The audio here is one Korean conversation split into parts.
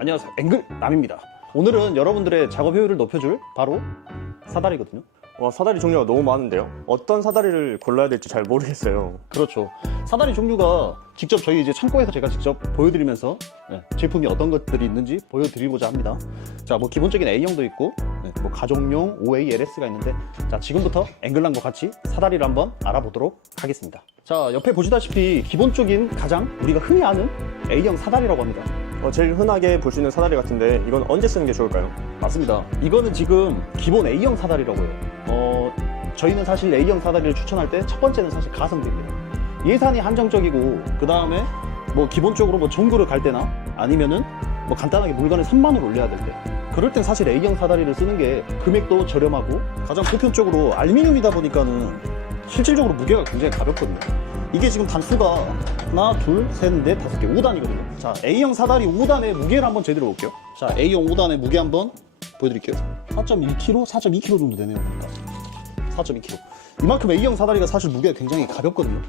안녕하세요, 앵글남입니다. 오늘은 여러분들의 작업 효율을 높여줄 바로 사다리거든요. 와, 사다리 종류가 너무 많은데요? 어떤 사다리를 골라야 될지 잘 모르겠어요. 그렇죠. 사다리 종류가 직접 저희 이제 창고에서 제가 직접 보여드리면서 제품이 어떤 것들이 있는지 보여드리고자 합니다. 자, 뭐 기본적인 A형도 있고 뭐 가족용 OA, LS가 있는데, 자, 지금부터 앵글남과 같이 사다리를 한번 알아보도록 하겠습니다. 자, 옆에 보시다시피 기본적인 가장 우리가 흔히 아는 A형 사다리라고 합니다. 제일 흔하게 볼 수 있는 사다리 같은데 이건 언제 쓰는 게 좋을까요? 맞습니다. 이거는 지금 기본 A형 사다리라고 해요. 저희는 사실 A형 사다리를 추천할 때 첫 번째는 사실 가성비입니다. 예산이 한정적이고, 그 다음에 뭐 기본적으로 뭐 정부를 갈 때나 아니면은 뭐 간단하게 물건을 3만원 올려야 될 때, 그럴 땐 사실 A형 사다리를 쓰는 게 금액도 저렴하고 가장 보편적으로 알루미늄이다 보니까는 실질적으로 무게가 굉장히 가볍거든요. 이게 지금 단수가 하나, 둘, 셋, 넷, 다섯 개, 5단이거든요. 자, A형 사다리 5단의 무게를 한번 제대로 볼게요. 자, A형 5단의 무게 한번 보여드릴게요. 4.1kg, 4.2kg 정도 되네요. 그러니까 4.2kg. 이만큼 A형 사다리가 사실 무게가 굉장히 가볍거든요.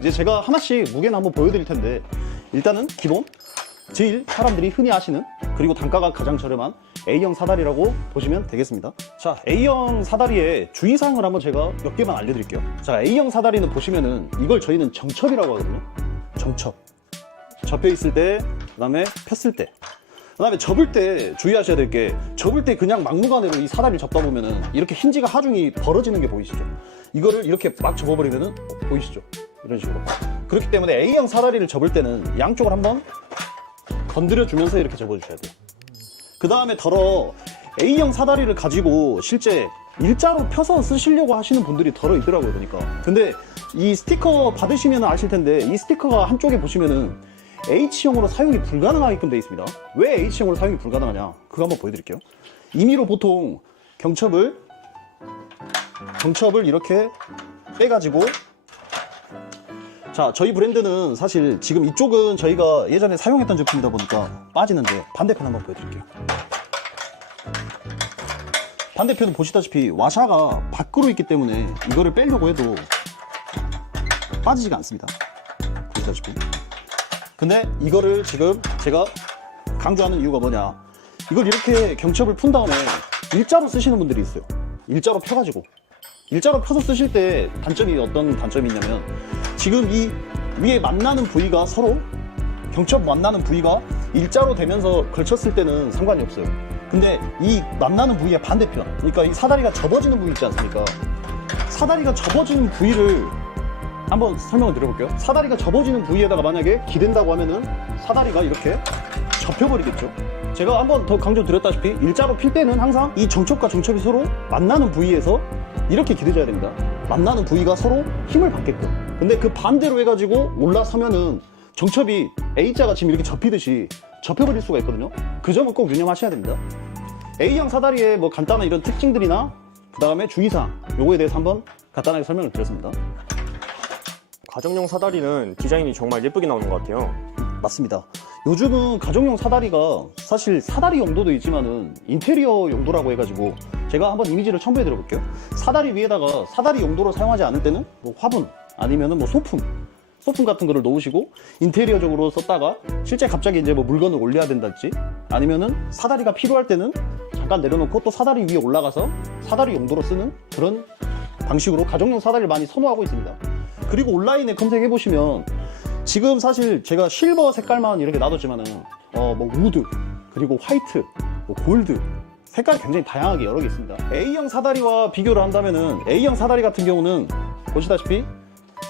이제 제가 하나씩 무게는 한번 보여드릴 텐데, 일단은 기본, 제일 사람들이 흔히 아시는, 그리고 단가가 가장 저렴한 A형 사다리라고 보시면 되겠습니다. 자, A형 사다리의 주의사항을 한번 제가 몇 개만 알려드릴게요. 자, A형 사다리는 보시면은 이걸 저희는 정첩이라고 하거든요. 정첩. 접혀 있을 때, 그 다음에 폈을 때, 그 다음에 접을 때 주의하셔야 될 게, 접을 때 그냥 막무가내로 이 사다리를 접다 보면은 이렇게 힌지가 하중이 벌어지는 게 보이시죠? 이거를 이렇게 막 접어버리면은 보이시죠? 이런 식으로. 그렇기 때문에 A형 사다리를 접을 때는 양쪽을 한번 건드려 주면서 이렇게 접어주셔야 돼요. 그 다음에 덜어 A형 사다리를 가지고 실제 일자로 펴서 쓰시려고 하시는 분들이 덜어 있더라고요. 그러니까. 근데 이 스티커 받으시면 아실 텐데, 이 스티커가 한쪽에 보시면은 H형으로 사용이 불가능하게끔 되어 있습니다. 왜 H형으로 사용이 불가능하냐, 그거 한번 보여드릴게요. 임의로 보통 경첩을 이렇게 빼가지고, 자, 저희 브랜드는 사실 지금 이쪽은 저희가 예전에 사용했던 제품이다 보니까 빠지는데, 반대편 한번 보여드릴게요. 반대편은 보시다시피 와샤가 밖으로 있기 때문에 이거를 빼려고 해도 빠지지가 않습니다. 보시다시피. 근데 이거를 지금 제가 강조하는 이유가 뭐냐, 이걸 이렇게 경첩을 푼 다음에 일자로 쓰시는 분들이 있어요. 일자로 펴가지고. 일자로 펴서 쓰실 때 단점이, 어떤 단점이 있냐면, 지금 이 위에 만나는 부위가 서로, 경첩 만나는 부위가 일자로 되면서 걸쳤을 때는 상관이 없어요. 근데 이 만나는 부위의 반대편, 그러니까 이 사다리가 접어지는 부위 있지 않습니까? 사다리가 접어지는 부위를 한번 설명을 드려볼게요. 사다리가 접어지는 부위에다가 만약에 기댄다고 하면은 사다리가 이렇게 접혀버리겠죠. 제가 한번 더 강조드렸다시피 일자로 필 때는 항상 이 정첩과 정첩이 서로 만나는 부위에서 이렇게 기대줘야 됩니다. 만나는 부위가 서로 힘을 받게끔. 근데 그 반대로 해가지고 올라서면은 정첩이 A자가 지금 이렇게 접히듯이 접혀버릴 수가 있거든요. 그 점은 꼭 유념하셔야 됩니다. A형 사다리의 뭐 간단한 이런 특징들이나 그 다음에 주의사항, 요거에 대해서 한번 간단하게 설명을 드렸습니다. 가정용 사다리는 디자인이 정말 예쁘게 나오는 것 같아요. 맞습니다. 요즘은 가정용 사다리가 사실 사다리 용도도 있지만은 인테리어 용도라고 해가지고 제가 한번 이미지를 첨부해 드려볼게요. 사다리 위에다가 사다리 용도로 사용하지 않을 때는 뭐 화분 아니면은 뭐 소품 같은 거를 놓으시고 인테리어적으로 썼다가 실제 갑자기 이제 뭐 물건을 올려야 된다든지, 아니면은 사다리가 필요할 때는 잠깐 내려놓고 또 사다리 위에 올라가서 사다리 용도로 쓰는 그런 방식으로 가정용 사다리를 많이 선호하고 있습니다. 그리고 온라인에 검색해 보시면 지금 사실 제가 실버 색깔만 이렇게 놔뒀지만은 뭐 우드, 그리고 화이트, 뭐 골드, 색깔이 굉장히 다양하게 여러 개 있습니다. A형 사다리와 비교를 한다면은 A형 사다리 같은 경우는 보시다시피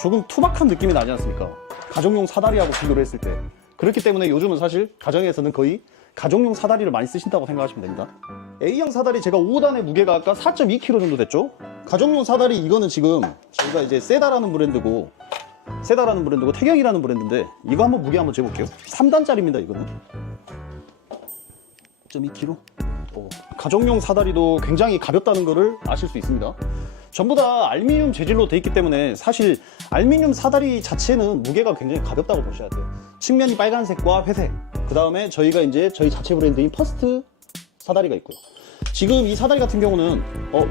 조금 투박한 느낌이 나지 않습니까? 가정용 사다리하고 비교를 했을 때. 그렇기 때문에 요즘은 사실 가정에서는 거의 가정용 사다리를 많이 쓰신다고 생각하시면 됩니다. A형 사다리 제가 5단의 무게가 아까 4.2kg 정도 됐죠? 가정용 사다리 이거는 지금 저희가 이제 세다라는 브랜드고 태경이라는 브랜드인데, 이거 한번 무게 한번 재볼게요. 3단짜리입니다. 이거는 4.2kg. 가정용 사다리도 굉장히 가볍다는 거를 아실 수 있습니다. 전부 다 알루미늄 재질로 되어 있기 때문에 사실 알루미늄 사다리 자체는 무게가 굉장히 가볍다고 보셔야 돼요. 측면이 빨간색과 회색, 그 다음에 저희가 이제 저희 자체 브랜드인 퍼스트 사다리가 있고요. 지금 이 사다리 같은 경우는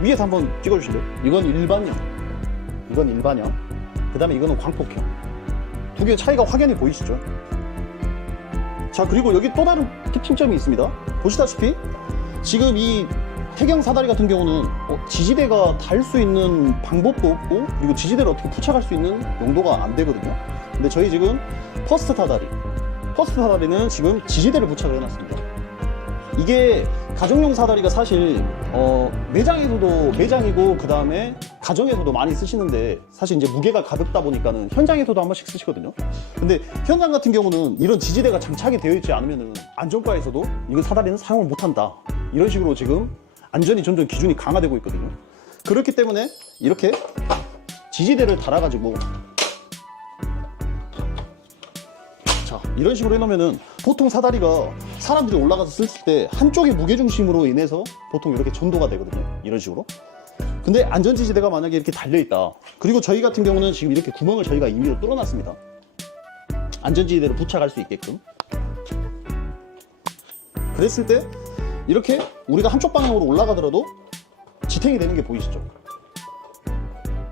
위에서 한번 찍어주실래요? 이건 일반형, 그 다음에 이거는 광폭형. 두 개의 차이가 확연히 보이시죠? 자, 그리고 여기 또 다른 특징점이 있습니다. 보시다시피 지금 이 태경 사다리 같은 경우는 지지대가 달 수 있는 방법도 없고, 그리고 지지대를 어떻게 부착할 수 있는 용도가 안 되거든요. 근데 저희 지금 퍼스트 사다리는 지금 지지대를 부착을 해놨습니다. 이게 가정용 사다리가 사실 매장이고 그 다음에 가정에서도 많이 쓰시는데, 사실 이제 무게가 가볍다 보니까는 현장에서도 한 번씩 쓰시거든요. 근데 현장 같은 경우는 이런 지지대가 장착이 되어 있지 않으면은 안전과에서도 이거 사다리는 사용을 못한다, 이런 식으로 지금 안전이 점점 기준이 강화되고 있거든요. 그렇기 때문에 이렇게 지지대를 달아가지고, 자, 이런 식으로 해놓으면은 보통 사다리가 사람들이 올라가서 쓸 때 한쪽의 무게중심으로 인해서 보통 이렇게 전도가 되거든요. 이런 식으로. 근데 안전지지대가 만약에 이렇게 달려있다. 그리고 저희 같은 경우는 지금 이렇게 구멍을 저희가 임의로 뚫어놨습니다. 안전지지대를 부착할 수 있게끔. 그랬을 때 이렇게 우리가 한쪽 방향으로 올라가더라도 지탱이 되는 게 보이시죠?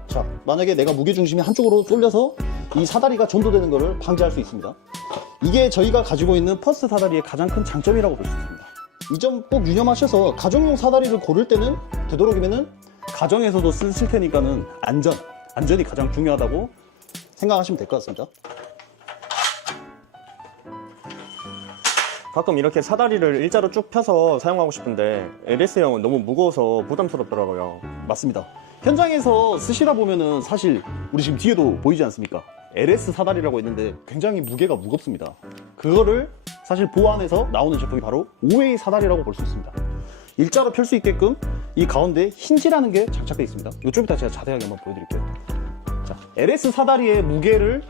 자, 만약에 내가 무게중심이 한쪽으로 쏠려서 이 사다리가 전도되는 것을 방지할 수 있습니다. 이게 저희가 가지고 있는 퍼스트 사다리의 가장 큰 장점이라고 볼 수 있습니다. 이 점 꼭 유념하셔서 가정용 사다리를 고를 때는 되도록이면은 가정에서도 쓰실 테니까는 안전이 가장 중요하다고 생각하시면 될 것 같습니다. 가끔 이렇게 사다리를 일자로 쭉 펴서 사용하고 싶은데 LS형은 너무 무거워서 부담스럽더라고요. 맞습니다. 현장에서 쓰시다 보면은 사실 우리 지금 뒤에도 보이지 않습니까? LS 사다리라고 있는데 굉장히 무게가 무겁습니다. 그거를 사실 보완해서 나오는 제품이 바로 5웨이 사다리라고 볼 수 있습니다. 일자로 펼 수 있게끔 이 가운데 힌지라는 게 장착되어 있습니다. 이거 좀 이따 제가 자세하게 한번 보여드릴게요. 자, LS 사다리의 무게를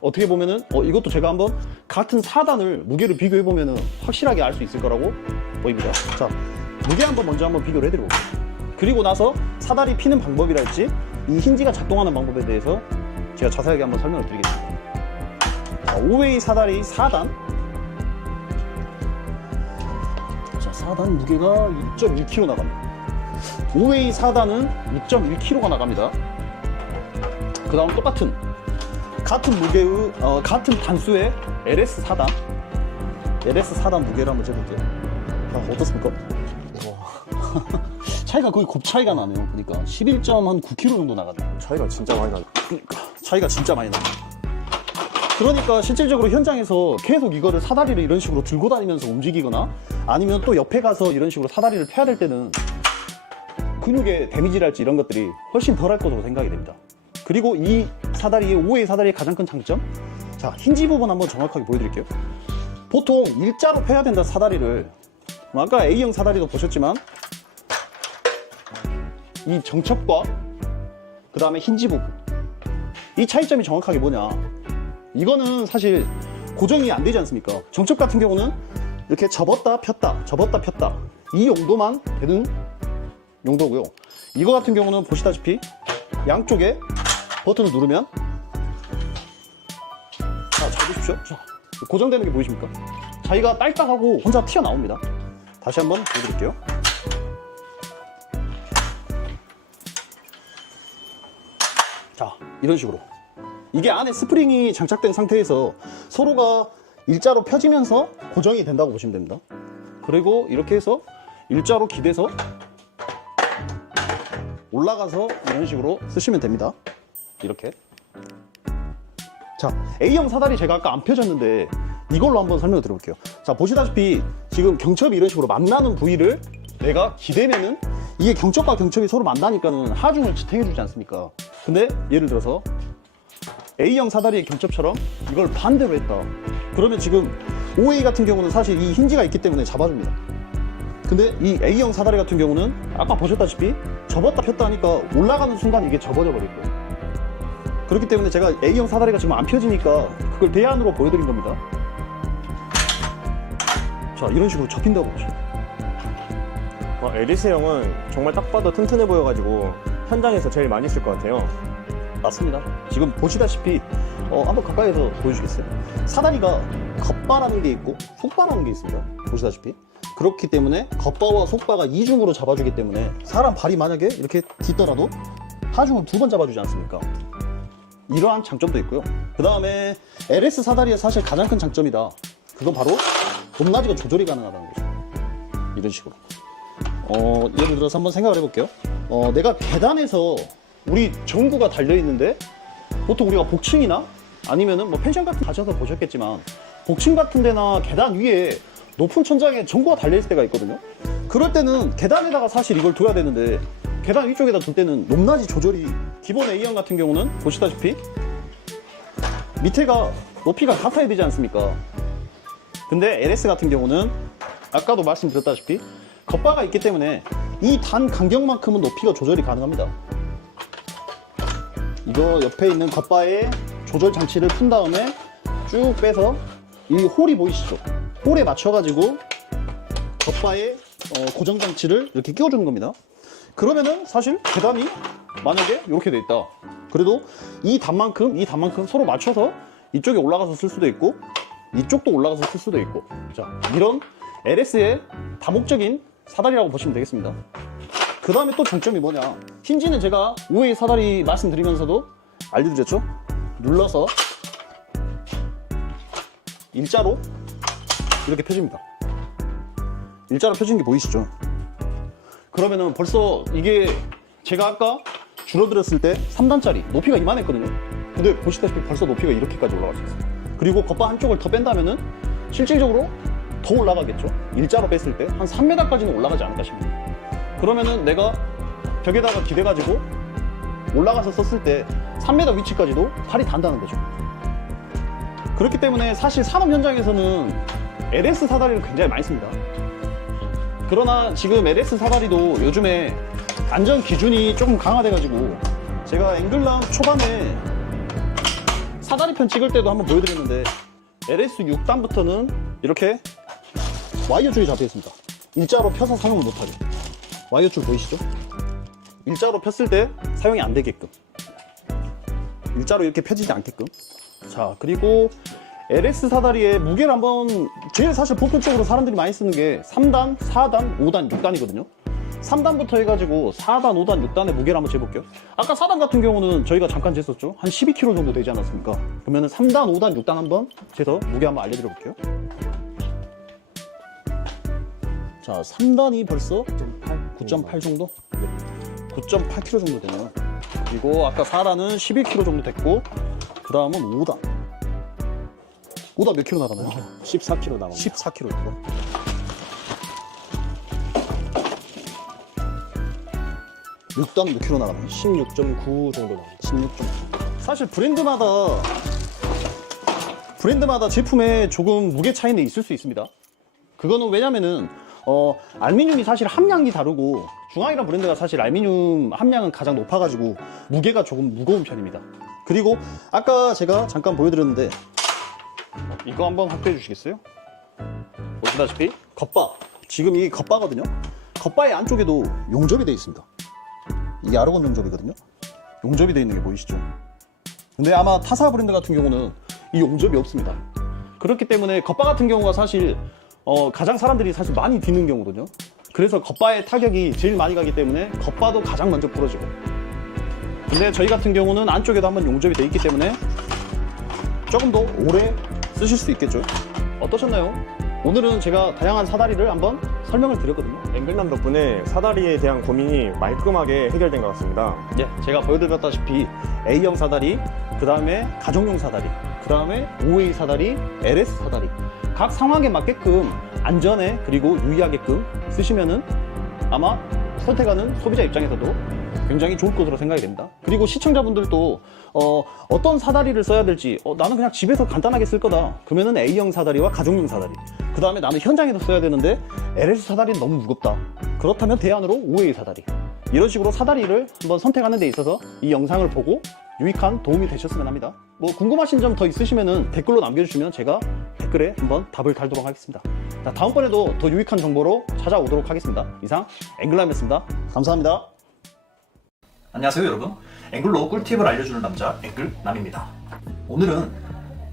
어떻게 보면은 이것도 제가 한번 같은 4단을 무게를 비교해 보면은 확실하게 알 수 있을 거라고 보입니다. 자, 무게 먼저 한번 비교를 해드리고, 그리고 나서 사다리 피는 방법이랄지 이 힌지가 작동하는 방법에 대해서 제가 자세하게 한번 설명을 드리겠습니다. 자, 5웨이 사다리 4단. 자, 4단 무게가 6.1kg 나갑니다. 5웨이 4단은 6.1kg가 나갑니다. 그 다음 똑같은 같은 무게의 같은 단수의 LS 4단 무게를 한번 재볼게요. 자, 어떻습니까? 차이가 거의 곱 차이가 나네요. 그러니까 11.9kg 정도 나가네요. 차이가 진짜 많이 나요. 그러니까 차이가 진짜 많이 나요. 그러니까 실질적으로 현장에서 계속 이거를 사다리를 이런 식으로 들고 다니면서 움직이거나 아니면 또 옆에 가서 이런 식으로 사다리를 펴야 될 때는 근육의 데미지랄지 이런 것들이 훨씬 덜 할 것으로 생각이 됩니다. 그리고 이 사다리의 5웨이 사다리의 가장 큰 장점, 자, 힌지 부분 한번 정확하게 보여드릴게요. 보통 일자로 펴야 된다 사다리를, 아까 A형 사다리도 보셨지만 이 정첩과 그 다음에 힌지 부분, 이 차이점이 정확하게 뭐냐, 이거는 사실 고정이 안 되지 않습니까? 정첩 같은 경우는 이렇게 접었다 폈다 이 용도만 되는 용도고요. 이거 같은 경우는 보시다시피 양쪽에 버튼을 누르면, 자, 잘 보십시오. 자, 고정되는 게 보이십니까? 자기가 딸딱하고 혼자 튀어나옵니다. 다시 한번 보여드릴게요. 자, 이런 식으로 이게 안에 스프링이 장착된 상태에서 서로가 일자로 펴지면서 고정이 된다고 보시면 됩니다. 그리고 이렇게 해서 일자로 기대서 올라가서 이런 식으로 쓰시면 됩니다. 이렇게. 자, A형 사다리 제가 아까 안 펴졌는데 이걸로 한번 설명을 드려볼게요. 자, 보시다시피 지금 경첩이 이런 식으로 만나는 부위를 내가 기대면은 이게 경첩과 경첩이 서로 만나니까는 하중을 지탱해주지 않습니까? 근데 예를 들어서 A형 사다리의 경첩처럼 이걸 반대로 했다. 그러면 지금 5A 같은 경우는 사실 이 힌지가 있기 때문에 잡아줍니다. 근데 이 A형 사다리 같은 경우는 아까 보셨다시피 접었다 폈다 하니까 올라가는 순간 이게 접어져 버릴 거예요. 그렇기 때문에 제가 A형 사다리가 지금 안 펴지니까 그걸 대안으로 보여드린 겁니다. 자, 이런 식으로 접힌다고 보시면 돼요. LS형은 정말 딱 봐도 튼튼해 보여가지고 현장에서 제일 많이 쓸 것 같아요. 맞습니다. 지금 보시다시피 한번 가까이서 보여주시겠어요? 사다리가 겉바라는 게 있고 속바라는 게 있습니다. 보시다시피 그렇기 때문에 겉바와 속바가 이중으로 잡아주기 때문에 사람 발이 만약에 이렇게 딛더라도 하중은 2번 잡아주지 않습니까? 이러한 장점도 있고요. 그 다음에 LS 사다리의 사실 가장 큰 장점이다. 그건 바로 높낮이가 조절이 가능하다는 거죠. 이런 식으로. 예를 들어서 한번 생각을 해볼게요. 내가 계단에서 우리 전구가 달려있는데 보통 우리가 복층이나 아니면은 뭐 펜션 같은 데 가셔서 보셨겠지만 복층 같은 데나 계단 위에 높은 천장에 전구가 달려있을 때가 있거든요. 그럴 때는 계단에다가 사실 이걸 둬야 되는데 계단 위쪽에다 둘 때는 높낮이 조절이 기본 A형 같은 경우는 보시다시피 밑에가 높이가 같아야 되지 않습니까? 근데 LS 같은 경우는 아까도 말씀드렸다시피 겉바가 있기 때문에 이 단 간격만큼은 높이가 조절이 가능합니다. 이거 옆에 있는 겉바에 조절 장치를 푼 다음에 쭉 빼서 이 홀이 보이시죠? 홀에 맞춰가지고 겉바에 고정 장치를 이렇게 끼워주는 겁니다. 그러면은 사실 계단이 만약에 이렇게 돼 있다. 그래도 이 단만큼 서로 맞춰서 이쪽에 올라가서 쓸 수도 있고 이쪽도 올라가서 쓸 수도 있고, 자, 이런 LS의 다목적인 사다리라고 보시면 되겠습니다. 그 다음에 또 장점이 뭐냐, 힌지는 제가 5웨이 사다리 말씀드리면서도 알려드렸죠. 눌러서 일자로 이렇게 펴집니다. 일자로 펴진 게 보이시죠? 그러면은 벌써 이게 제가 아까 줄어들었을 때 3단짜리 높이가 이만했거든요. 근데 보시다시피 벌써 높이가 이렇게까지 올라갈 수 있어요. 그리고 겉바 한쪽을 더 뺀다면은 실질적으로 더 올라가겠죠. 일자로 뺐을 때 한 3m까지는 올라가지 않을까 싶습니다. 그러면은 내가 벽에다가 기대가지고 올라가서 썼을 때 3m 위치까지도 팔이 닿는다는 거죠. 그렇기 때문에 사실 산업 현장에서는 LS 사다리를 굉장히 많이 씁니다. 그러나 지금 LS 사다리도 요즘에 안전 기준이 조금 강화돼가지고 제가 앵글람 초반에 사다리편 찍을 때도 한번 보여드렸는데 LS 6단부터는 이렇게 와이어줄이 잡혀 있습니다. 일자로 펴서 사용을 못하게. 와이어줄 보이시죠? 일자로 폈을 때 사용이 안 되게끔, 일자로 이렇게 펴지지 않게끔. 자, 그리고 LS 사다리의 무게를 한번, 제일 사실 보편적으로 사람들이 많이 쓰는 게 3단, 4단, 5단, 6단이거든요. 3단부터 해가지고 4단, 5단, 6단의 무게를 한번 재볼게요. 아까 4단 같은 경우는 저희가 잠깐 쟀었죠. 한 12kg 정도 되지 않았습니까? 그러면 3단, 5단, 6단 한번 재서 무게 한번 알려드려 볼게요. 자, 3단이 벌써 9.8 정도? 네. 9.8kg 정도 되네요. 그리고 아까 4단은 11kg 정도 됐고, 그 다음은 5단. 5단 몇 킬로 나가나요? 14kg 나갑니다. 14kg 이거. 육 6단 몇 킬로 나가나요? 16.9 정도 나갑니다. 16점. 사실 브랜드마다 제품에 조금 무게 차이는 있을 수 있습니다. 그거는 왜냐면은 알루미늄이 사실 함량이 다르고 중앙이란 브랜드가 사실 알루미늄 함량은 가장 높아가지고 무게가 조금 무거운 편입니다. 그리고 아까 제가 잠깐 보여드렸는데 이거 한번 확대해 주시겠어요? 보시다시피 겉바, 지금 이 겉바거든요. 겉바의 안쪽에도 용접이 되어 있습니다. 이게 아르곤 용접이거든요. 용접이 되어 있는 게 보이시죠? 근데 아마 타사 브랜드 같은 경우는 이 용접이 없습니다. 그렇기 때문에 겉바 같은 경우가 사실 가장 사람들이 사실 많이 디는 경우거든요. 그래서 겉바의 타격이 제일 많이 가기 때문에 겉바도 가장 먼저 부러지고, 근데 저희 같은 경우는 안쪽에도 한번 용접이 되어 있기 때문에 조금 더 오래 쓰실 수 있겠죠. 어떠셨나요? 오늘은 제가 다양한 사다리를 한번 설명을 드렸거든요. 앵글남 덕분에 사다리에 대한 고민이 말끔하게 해결된 것 같습니다. 예, 제가 보여드렸다시피 A형 사다리, 그 다음에 가정용 사다리, 그 다음에 5웨이 사다리, LS 사다리, 각 상황에 맞게끔 안전에 그리고 유의하게끔 쓰시면은 아마 선택하는 소비자 입장에서도 굉장히 좋을 것으로 생각이 됩니다. 그리고 시청자분들도 어떤 사다리를 써야 될지, 나는 그냥 집에서 간단하게 쓸 거다 그러면은 A형 사다리와 가정용 사다리, 그 다음에 나는 현장에서 써야 되는데 LS 사다리는 너무 무겁다, 그렇다면 대안으로 5웨이 사다리, 이런 식으로 사다리를 한번 선택하는 데 있어서 이 영상을 보고 유익한 도움이 되셨으면 합니다. 뭐 궁금하신 점 더 있으시면은 댓글로 남겨주시면 제가 댓글에 한번 답을 달도록 하겠습니다. 자, 다음번에도 더 유익한 정보로 찾아오도록 하겠습니다. 이상 앵글남이었습니다. 감사합니다. 안녕하세요 여러분, 앵글로 꿀팁을 알려주는 남자 앵글남입니다. 오늘은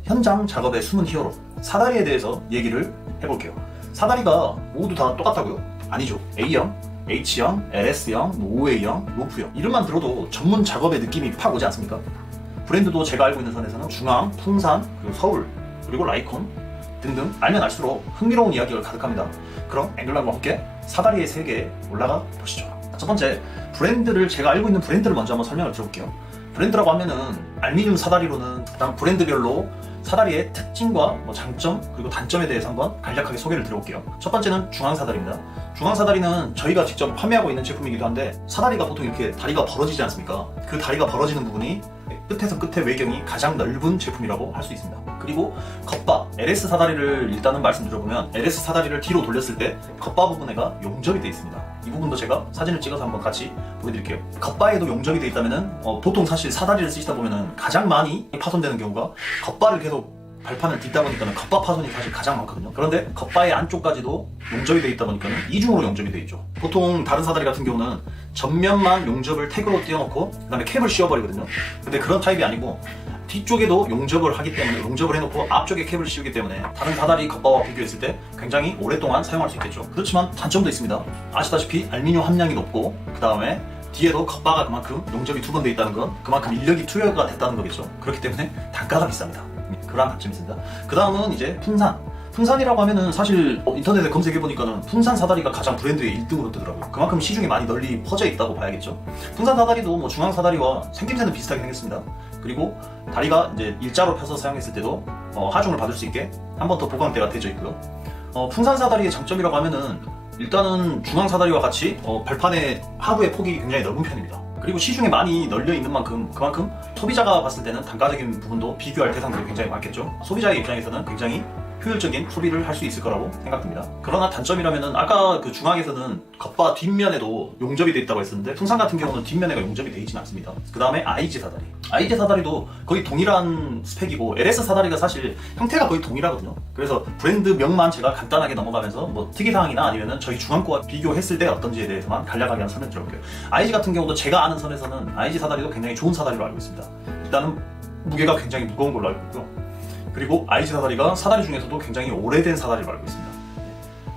현장 작업의 숨은 히어로 사다리에 대해서 얘기를 해볼게요. 사다리가 모두 다 똑같다고요? 아니죠. A형, H형, LS형, 5A형, 로프형, 이름만 들어도 전문 작업의 느낌이 팍 오지 않습니까? 브랜드도 제가 알고 있는 선에서는 중앙, 풍산, 그리고 서울, 그리고 라이콘, 등등 알면 알수록 흥미로운 이야기가 가득합니다. 그럼 앵글남과 함께 사다리의 세계에 올라가 보시죠. 첫 번째, 브랜드를 제가 알고 있는 브랜드를 먼저 한번 설명을 드려볼게요. 브랜드라고 하면은 알미늄 사다리로는 일단 브랜드별로 사다리의 특징과 뭐 장점 그리고 단점에 대해서 한번 간략하게 소개를 드려볼게요. 첫 번째는 중앙사다리입니다. 중앙사다리는 저희가 직접 판매하고 있는 제품이기도 한데 사다리가 보통 이렇게 다리가 벌어지지 않습니까? 그 다리가 벌어지는 부분이 끝에서 끝의 외경이 가장 넓은 제품이라고 할 수 있습니다. 그리고 겉바, LS 사다리를 일단은 말씀드려보면 LS 사다리를 뒤로 돌렸을 때 겉바 부분에가 용접이 되어 있습니다. 이 부분도 제가 사진을 찍어서 한번 같이 보여드릴게요. 겉바에도 용접이 되어 있다면은 보통 사실 사다리를 쓰시다 보면은 가장 많이 파손되는 경우가 겉바를 계속 발판을 딛다 보니까는 겉바 파손이 사실 가장 많거든요. 그런데 겉바의 안쪽까지도 용접이 되어 있다 보니까는 이중으로 용접이 되어 있죠. 보통 다른 사다리 같은 경우는 전면만 용접을 태그로 띄워놓고 그 다음에 캡을 씌워버리거든요. 근데 그런 타입이 아니고 뒤쪽에도 용접을 하기 때문에 용접을 해놓고 앞쪽에 캡을 씌우기 때문에 다른 사다리 겉바와 비교했을 때 굉장히 오랫동안 사용할 수 있겠죠. 그렇지만 단점도 있습니다. 아시다시피 알미늄 함량이 높고 그 다음에 뒤에도 겉바가 그만큼 용접이 2번 돼 있다는 건 그만큼 인력이 투여가 됐다는 거겠죠. 그렇기 때문에 단가가 비쌉니다. 그러한 단점이 있습니다. 그 다음은 이제 풍산. 풍산이라고 하면은 사실 인터넷에 검색해보니까는 풍산 사다리가 가장 브랜드의 1등으로 뜨더라고요. 그만큼 시중에 많이 널리 퍼져 있다고 봐야겠죠. 풍산 사다리도 뭐 중앙 사다리와 생김새는 비슷하게 생겼습니다. 그리고 다리가 이제 일자로 펴서 사용했을 때도 하중을 받을 수 있게 한 번 더 보강대가 되어 있고요. 풍산 사다리의 장점이라고 하면은 일단은 중앙 사다리와 같이 발판의 하부의 폭이 굉장히 넓은 편입니다. 그리고 시중에 많이 널려 있는 만큼 그만큼 소비자가 봤을 때는 단가적인 부분도 비교할 대상들이 굉장히 많겠죠. 소비자의 입장에서는 굉장히 효율적인 소비를 할 수 있을 거라고 생각됩니다. 그러나 단점이라면은 아까 그 중앙에서는 겉바 뒷면에도 용접이 되어 있다고 했었는데 풍산 같은 경우는 뒷면에가 용접이 되어 있지는 않습니다. 그 다음에 IG 사다리. IG 사다리도 거의 동일한 스펙이고 LS 사다리가 사실 형태가 거의 동일하거든요. 그래서 브랜드명만 제가 간단하게 넘어가면서 뭐 특이사항이나 아니면은 저희 중앙거와 비교했을 때 어떤지에 대해서만 간략하게 한 설명 드려볼게요. IG 같은 경우도 제가 아는 선에서는 IG 사다리도 굉장히 좋은 사다리로 알고 있습니다. 일단은 무게가 굉장히 무거운 걸로 알고 있고요. 그리고 IG 사다리가 사다리 중에서도 굉장히 오래된 사다리로 알고 있습니다.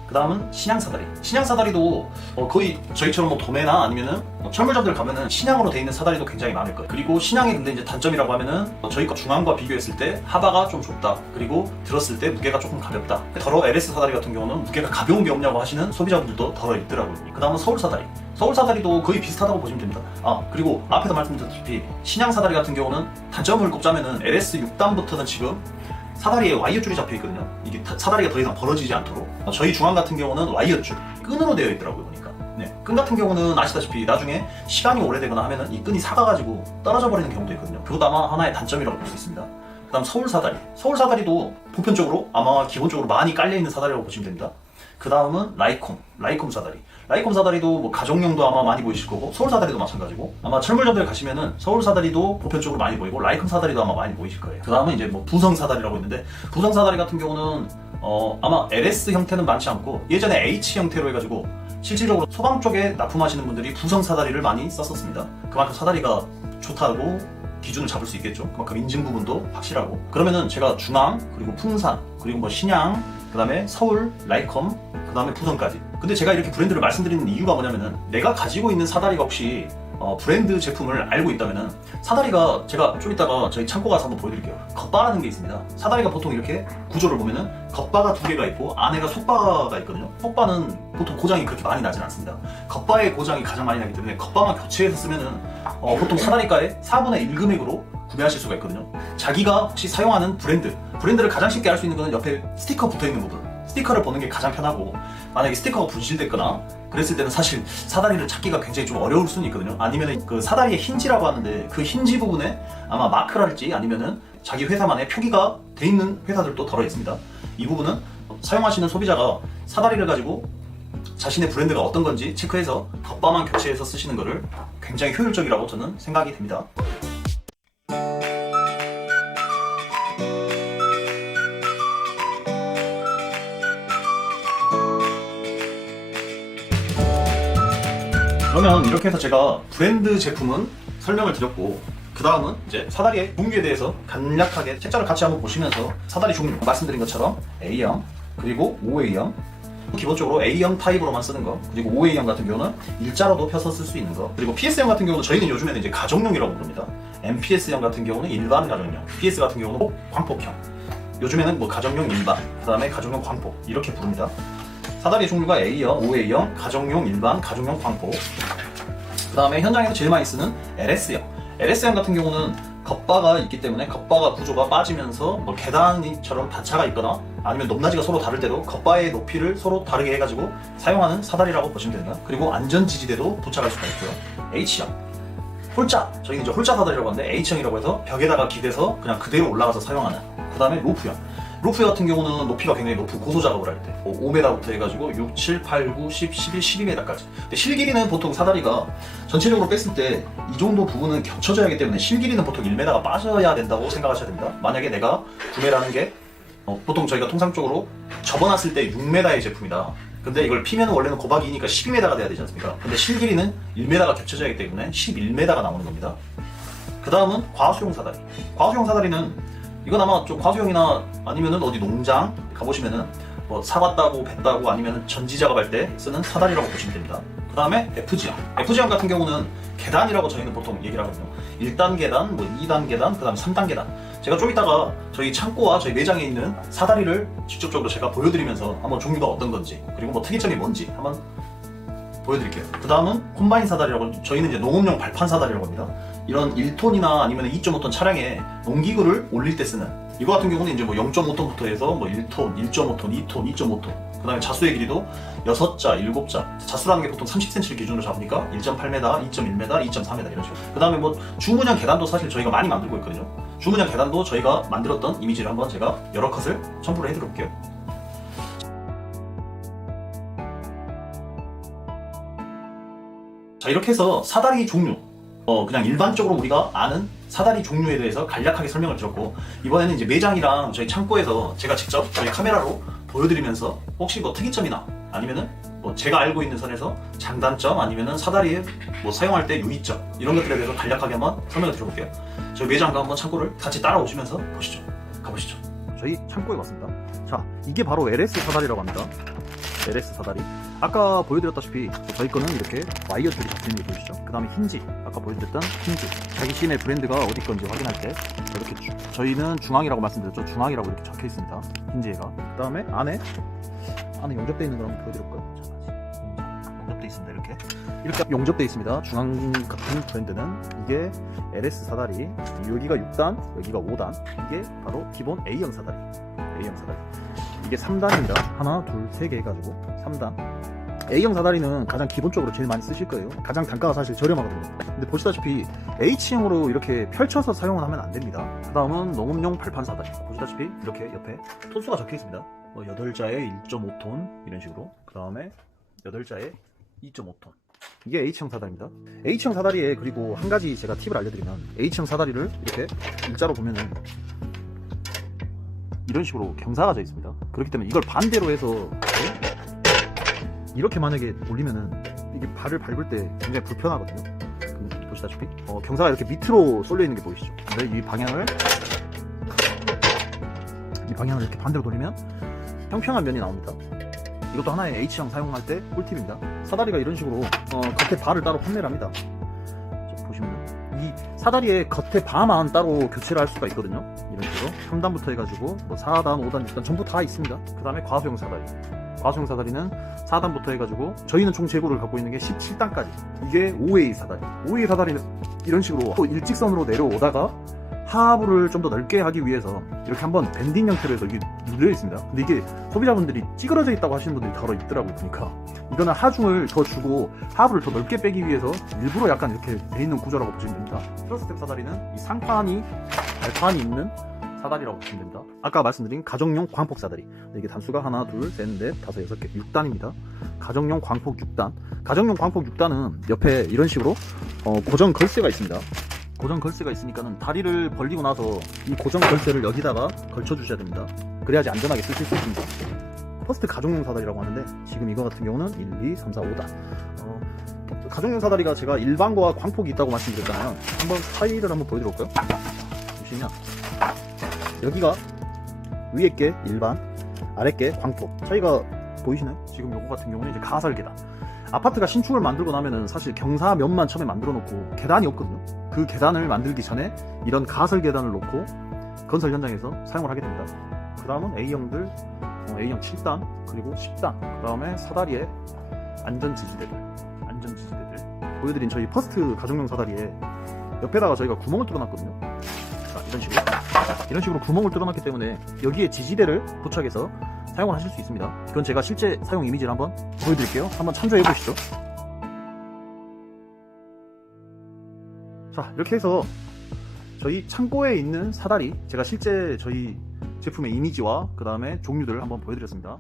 그 다음은 신양 사다리. 신양 사다리도 거의 저희처럼 뭐 도매나 아니면은 철물점들 가면은 신양으로 되어 있는 사다리도 굉장히 많을 거예요. 그리고 신양의 근데 이제 단점이라고 하면은 저희 거 중앙과 비교했을 때 하바가 좀 좁다. 그리고 들었을 때 무게가 조금 가볍다. 더러 LS 사다리 같은 경우는 무게가 가벼운 게 없냐고 하시는 소비자분들도 더러 있더라고요. 그 다음은 서울 사다리. 서울 사다리도 거의 비슷하다고 보시면 됩니다. 그리고 앞에도 말씀드렸다시피 신양 사다리 같은 경우는 단점을 꼽자면은 LS 6단부터는 지금 사다리에 와이어줄이 잡혀 있거든요. 이게 사다리가 더 이상 벌어지지 않도록. 저희 중앙 같은 경우는 와이어줄, 끈으로 되어 있더라고요, 보니까. 네. 끈 같은 경우는 아시다시피 나중에 시간이 오래되거나 하면은 이 끈이 삭아가지고 떨어져 버리는 경우도 있거든요. 그것도 아마 하나의 단점이라고 볼 수 있습니다. 그 다음 서울 사다리. 서울 사다리도 보편적으로 아마 기본적으로 많이 깔려있는 사다리라고 보시면 됩니다. 그 다음은 라이콤 사다리. 라이콤 사다리도 뭐 가정용도 아마 많이 보이실 거고 서울 사다리도 마찬가지고 아마 철물점들 가시면은 서울 사다리도 보편적으로 많이 보이고 라이콤 사다리도 아마 많이 보이실 거예요. 그 다음은 이제 뭐 부성 사다리라고 있는데 부성 사다리 같은 경우는 아마 LS 형태는 많지 않고 예전에 H 형태로 해가지고 실질적으로 소방 쪽에 납품하시는 분들이 부성 사다리를 많이 썼었습니다. 그만큼 사다리가 좋다고 기준을 잡을 수 있겠죠. 그만큼 인증 부분도 확실하고. 그러면은 제가 중앙 그리고 풍산 그리고 뭐 신양 그 다음에 서울, 라이컴, 그 다음에 부성까지. 근데 제가 이렇게 브랜드를 말씀드리는 이유가 뭐냐면은 내가 가지고 있는 사다리가 혹시 브랜드 제품을 알고 있다면은 사다리가 제가 좀 이따가 저희 창고 가서 한번 보여드릴게요. 겉바라는 게 있습니다. 사다리가 보통 이렇게 구조를 보면은 겉바가 2개가 있고 안에가 속바가 있거든요. 속바는 보통 고장이 그렇게 많이 나진 않습니다. 겉바의 고장이 가장 많이 나기 때문에 겉바만 교체해서 쓰면은 보통 사다리가의 4분의 1 금액으로 구매하실 수가 있거든요. 자기가 혹시 사용하는 브랜드를 가장 쉽게 알 수 있는 거는 옆에 스티커 붙어있는 부분. 스티커를 보는 게 가장 편하고 만약에 스티커가 분실됐거나 그랬을 때는 사실 사다리를 찾기가 굉장히 좀 어려울 수는 있거든요. 아니면은 그 사다리의 힌지라고 하는데 그 힌지 부분에 아마 마크랄지 아니면은 자기 회사만의 표기가 돼 있는 회사들도 덜어 있습니다. 이 부분은 사용하시는 소비자가 사다리를 가지고 자신의 브랜드가 어떤 건지 체크해서 겉바만 교체해서 쓰시는 거를 굉장히 효율적이라고 저는 생각이 됩니다. 그러면 이렇게 해서 제가 브랜드 제품은 설명을 드렸고 그 다음은 이제 사다리의 종류에 대해서 간략하게 책자를 같이 한번 보시면서 사다리 종류 말씀드린 것처럼 A형 그리고 OA형 기본적으로 A형 타입으로만 쓰는 거 그리고 OA형 같은 경우는 일자로도 펴서 쓸 수 있는 거 그리고 PS형 같은 경우는 저희는 요즘에는 이제 가정용이라고 부릅니다. MPS형 같은 경우는 일반 가정용 PS 같은 경우는 광폭형 요즘에는 뭐 가정용 일반, 그 다음에 가정용 광폭 이렇게 부릅니다. 사다리 종류가 A형, OA형, 가정용 일반, 가정용 광폭. 그 다음에 현장에서 제일 많이 쓰는 LS형. LS형 같은 경우는 겉바가 있기 때문에 겉바가 구조가 빠지면서 뭐 계단처럼 단차가 있거나 아니면 높낮이가 서로 다를 때도 겉바의 높이를 서로 다르게 해가지고 사용하는 사다리라고 보시면 됩니다. 그리고 안전지지대도 도착할 수가 있고요. H형. 홀짜. 저희는 이제 홀짜 사다리라고 하는데 H형이라고 해서 벽에다가 기대서 그냥 그대로 올라가서 사용하는. 그 다음에 로프형. 로프 같은 경우는 높이가 굉장히 높은 고소 작업을 할 때 5m부터 해가지고 6, 7, 8, 9, 10, 11, 12m까지. 근데 실 길이는 보통 사다리가 전체적으로 뺐을 때 이 정도 부분은 겹쳐져야 하기 때문에 실 길이는 보통 1m가 빠져야 된다고 생각하셔야 됩니다. 만약에 내가 구매를 하는 게 보통 저희가 통상적으로 접어놨을 때 6m의 제품이다. 근데 이걸 피면 원래는 고박이니까 12m가 돼야 되지 않습니까? 근데 실 길이는 1m가 겹쳐져야 하기 때문에 11m가 나오는 겁니다. 그 다음은 과수용 사다리. 과수용 사다리는 이건 아마 좀 과수용이나 아니면은 어디 농장 가보시면은 뭐 사과 따고 배 따고 아니면은 전지 작업할 때 쓰는 사다리라고 보시면 됩니다. 그 다음에 F지형. F지형 같은 경우는 계단이라고 저희는 보통 얘기를 하거든요. 1단 계단, 뭐 2단 계단, 그 다음 3단 계단. 제가 좀 이따가 저희 창고와 저희 매장에 있는 사다리를 직접적으로 제가 보여드리면서 한번 종류가 어떤 건지 그리고 뭐 특이점이 뭔지 한번 보여드릴게요. 그 다음은 콤바인 사다리라고 저희는 이제 농업용 발판 사다리라고 합니다. 이런 1톤이나 아니면 2.5톤 차량에 농기구를 올릴 때 쓰는 이거 같은 경우는 이제 뭐 0.5톤부터 해서 뭐 1톤, 1.5톤, 2톤, 2.5톤 그 다음에 자수의 길이도 6자, 7자 자수라는 게 보통 30cm를 기준으로 잡으니까 1.8m, 2.1m, 2.4m 이런 식으로 그 다음에 뭐 주문형 계단도 사실 저희가 많이 만들고 있거든요. 주문형 계단도 저희가 만들었던 이미지를 한번 제가 여러 컷을 첨부를 해드려 볼게요. 자, 이렇게 해서 사다리 종류 그냥 일반적으로 우리가 아는 사다리 종류에 대해서 간략하게 설명을 드렸고 이번에는 이제 매장이랑 저희 창고에서 제가 직접 저희 카메라로 보여드리면서 혹시 뭐 특이점이나 아니면은 뭐 제가 알고 있는 선에서 장단점 아니면은 사다리에 뭐 사용할 때 유의점 이런 것들에 대해서 간략하게 한번 설명을 드려볼게요. 저희 매장과 한번 창고를 같이 따라오시면서 보시죠. 가보시죠. 저희 창고에 왔습니다. 자, 이게 바로 LS 사다리라고 합니다. LS 사다리. 아까 보여드렸다시피 저희 거는 이렇게 와이어 줄이 잡혀있는 게 보이시죠? 그 다음에 힌지. 아까 보여드렸던 힌지. 자기 시내 브랜드가 어디 건지 확인할 때 이렇게 저희는 중앙이라고 말씀드렸죠? 중앙이라고 이렇게 적혀 있습니다. 힌지가. 그 다음에 안에 용접되어 있는 걸 한번 보여드릴까요? 용접되어 있습니다. 이렇게 용접되어 있습니다. 중앙 같은 브랜드는 이게 LS 사다리. 여기가 6단, 여기가 5단. 이게 바로 기본 A형 사다리. A형 사다리. 이게 3단입니다. 하나, 둘, 세 개 해가지고 3단. A형 사다리는 가장 기본적으로 제일 많이 쓰실 거예요. 가장 단가가 사실 저렴하거든요. 근데 보시다시피 H형으로 이렇게 펼쳐서 사용을 하면 안 됩니다. 그 다음은 농업용 발판 사다리. 보시다시피 이렇게 옆에 톤수가 적혀 있습니다. 뭐 8자에 1.5톤 이런 식으로. 그 다음에 8자에 2.5톤. 이게 H형 사다리입니다. H형 사다리에 그리고 한 가지 제가 팁을 알려드리면 H형 사다리를 이렇게 일자로 보면은 이런 식으로 경사가 져 있습니다. 그렇기 때문에 이걸 반대로 해서 이렇게 만약에 올리면은 이게 발을 밟을 때 굉장히 불편하거든요. 보시다시피 경사가 이렇게 밑으로 쏠려 있는 게 보이시죠? 근데 이 방향을 이렇게 반대로 돌리면 평평한 면이 나옵니다. 이것도 하나의 H형 사용할 때 꿀팁입니다. 사다리가 이런 식으로 겉에 바를 따로 판매를 합니다. 보시면 이 사다리에 겉에 바만 따로 교체를 할 수가 있거든요. 이런 식으로 3단부터 해가지고 뭐 4단, 5단, 6단 전부 다 있습니다. 그 다음에 과수용 사다리. 과수용 사다리는 4단부터 해가지고 저희는 총 재고를 갖고 있는 게 17단까지. 이게 OA 사다리. OA 사다리는 이런 식으로 또 일직선으로 내려오다가 하부를 좀 더 넓게 하기 위해서 이렇게 한번 밴딩 형태로 해서 이게 눌려 있습니다. 근데 이게 소비자분들이 찌그러져 있다고 하시는 분들이 더러 있더라고요. 보니까 이거는 하중을 더 주고 하부를 더 넓게 빼기 위해서 일부러 약간 이렇게 돼 있는 구조라고 보시면 됩니다. 트러스텝 사다리는 이 상판이 발판이 있는 사다리라고 보시면 됩니다. 아까 말씀드린 가정용 광폭 사다리. 이게 단수가 하나, 둘, 셋, 넷, 다섯, 여섯 개, 6단입니다. 가정용 광폭 6단. 가정용 광폭 6단은 옆에 이런 식으로 고정 걸쇠가 있습니다. 고정 걸쇠가 있으니까는 다리를 벌리고 나서 이 고정 걸쇠를 여기다가 걸쳐 주셔야 됩니다. 그래야지 안전하게 쓰실 수 있습니다. 퍼스트 가정용 사다리라고 하는데 지금 이거 같은 경우는 1, 2, 3, 4, 5단. 가정용 사다리가 제가 일반과 광폭이 있다고 말씀드렸잖아요. 한번 사이를 한번 보여드릴까요? 보시면 여기가 위에 게 일반, 아래 게 광폭. 차이가 보이시나요? 지금 요거 같은 경우는 이제 가설 계단. 아파트가 신축을 만들고 나면은 사실 경사면만 처음에 만들어 놓고 계단이 없거든요. 그 계단을 만들기 전에 이런 가설 계단을 놓고 건설 현장에서 사용을 하게 됩니다. 다음은 A형들, A형 7단, 그리고 10단, 그 다음에 사다리의 안전지지대들 보여드린 저희 퍼스트 가정용 사다리에 옆에다가 저희가 구멍을 뚫어놨거든요. 자, 이런 식으로 구멍을 뚫어놨기 때문에 여기에 지지대를 부착해서 사용을 하실 수 있습니다. 이건 제가 실제 사용 이미지를 한번 보여드릴게요. 한번 참조해 보시죠. 자, 이렇게 해서 저희 창고에 있는 사다리, 제가 실제 저희 제품의 이미지와 그 다음에 종류들을 한번 보여드렸습니다.